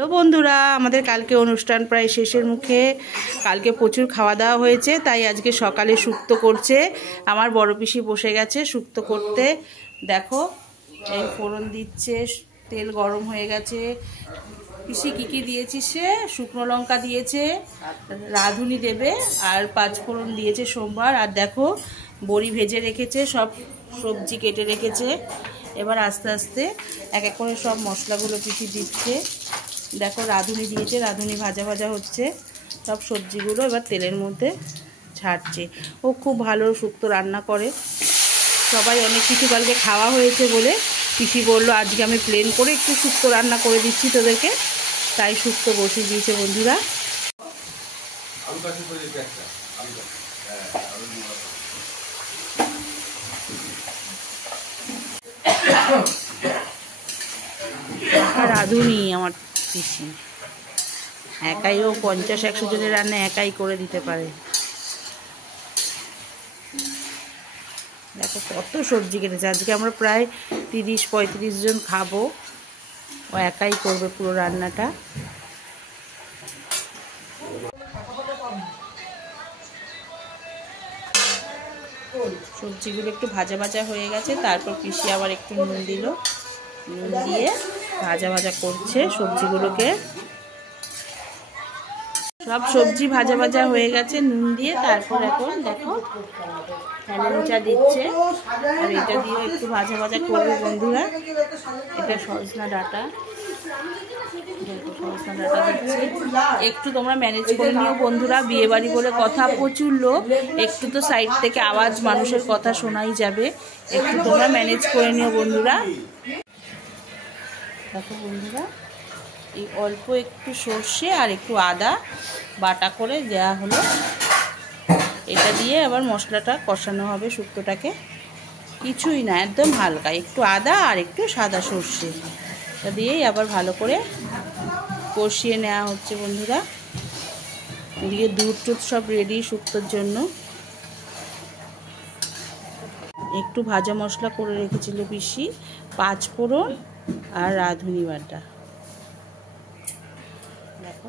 Hello বন্ধুরা, আমাদের কালকে অনুষ্ঠান প্রায় শেষের মুখে। কালকে প্রচুর খাওয়া দাওয়া হয়েছে, তাই আজকে সকালে শুক্তো করছে। আমার বড় পিসি বসে গেছে শুক্তো করতে। দেখো, এই ফোড়ন দিচ্ছে, তেল গরম হয়ে গেছে। পিসি কী দিয়েছি, সে শুকনো লঙ্কা দিয়েছে, রাঁধুনি দেবে, আর 5 ফোড়ন দিয়েছে সোমবার। আর দেখো, বড়ি ভেজে রেখেছে, সব সবজি কেটে রেখেছে। এবার আস্তে আস্তে এক এক করে সব মশলাগুলো পিসি দিচ্ছে। দেখো, রাঁধুনি দিয়েছে, রাঁধুনি ভাজা ভাজা হচ্ছে। সব সবজিগুলো এবার তেলের মধ্যে ছাড়ছে। ও খুব ভালো শুক্তো রান্না করে। সবাই অনেক কিছু কালকে খাওয়া হয়েছে বলে পিসি বললো আজকে আমি প্লেন করে একটু শুক্তো রান্না করে দিচ্ছি তোদেরকে, তাই শুক্তো বসিয়ে দিয়েছে বন্ধুরা। রাঁধুনি আমার পিসি একাই, ও 50-100 জনের রান্না একাই করে দিতে পারে। দেখো কত সবজি কেটেছে, আজকে আমরা প্রায় 30-35 জন খাবো। ও একাই করবে পুরো রান্নাটা। সবজিগুলো একটু ভাজা ভাজা হয়ে গেছে, তারপর পিসি আবার একটু নুন দিল, নুন দিয়ে ভাজা ভাজা করছে সবজিগুলোকে। সব সবজি ভাজা ভাজা হয়ে গেছে নুন দিয়ে। তারপর এখন দেখো হেলেঞ্চা দিচ্ছে, আর এটা দিয়ে একটু ভাজা ভাজা করবে বন্ধুরা। এটা সজনা ডাঁটা, সজনা ডাঁটা দিচ্ছে। একটু তোমরা ম্যানেজ করে নিও বন্ধুরা, বিয়ে বাড়ি বলে কথা, প্রচুর লোক, একটু তো সাইড থেকে আওয়াজ, মানুষের কথা শোনাই যাবে, একটু তোমরা ম্যানেজ করে নিও বন্ধুরা। দেখো বন্ধুরা, এই অল্প একটু সর্ষে আর একটু আদা বাটা করে দেওয়া হলো। এটা দিয়ে আবার মশলাটা কষানো হবে শুক্তোটাকে। কিছুই না, একদম হালকা একটু আদা আর একটু সাদা সর্ষে, এটা দিয়েই আবার ভালো করে কষিয়ে নেওয়া হচ্ছে বন্ধুরা। এদিকে দুধ টুধ সব রেডি শুক্তোর জন্য। একটু ভাজা মশলা করে রেখেছিল পিসি, 5 ফোড়ন আর রাঁধুনি বাটা। দেখো,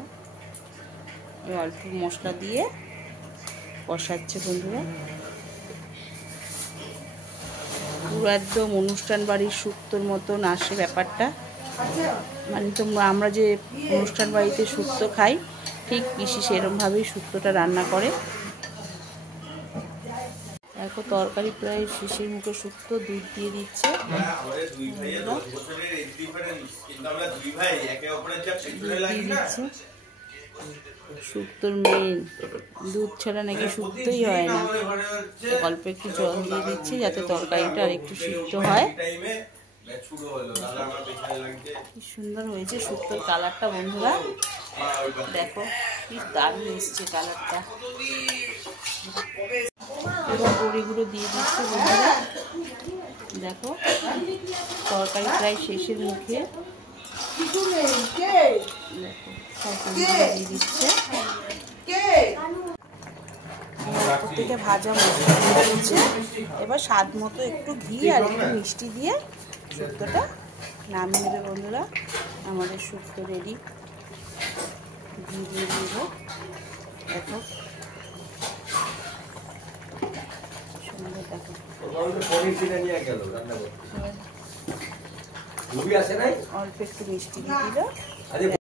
এই অল্প মশলা দিয়ে কষাচ্ছে বন্ধুরা। পুরো একদম অনুষ্ঠান বাড়ির শুক্তোর মতন আসে ব্যাপারটা। মানে তোমরা আমরা যে অনুষ্ঠান বাড়িতে শুক্তো খাই, ঠিক পিসি সেরকমভাবেই শুক্তোটা রান্না করে। দেখো, তরকারি প্রায় শেষের মুখে, শুক্তো দুধ দিয়ে দিচ্ছে। শুক্তোর মেন দুধ ছাড়া নাকি শুক্তোই হয় না। অল্প একটু জল দিয়ে দিচ্ছি যাতে তরকারিটা আর একটু সিদ্ধ হয়। কি সুন্দর হয়েছে শুক্তোর কালারটা বন্ধুরা, দেখো কি দারুণ এসছে কালারটা। এবার বড়িগুলো দিয়ে দিচ্ছে বন্ধুরা। দেখো, তরকারি প্রায় শেষের মুখে। দেখো, সব দিয়ে দিচ্ছে। থেকে ভাজা মশলা দিয়ে দিচ্ছে। এবার স্বাদ মতো একটু ঘি আর একটু মিষ্টি দিয়ে শুক্তোটা নামিয়ে নেবে বন্ধুরা। আমাদের শুক্তো রেডি। ঘি দিয়ে দেব। দেখো সুন্দর, দেখো অল্প একটু মিষ্টি দিয়ে দিল।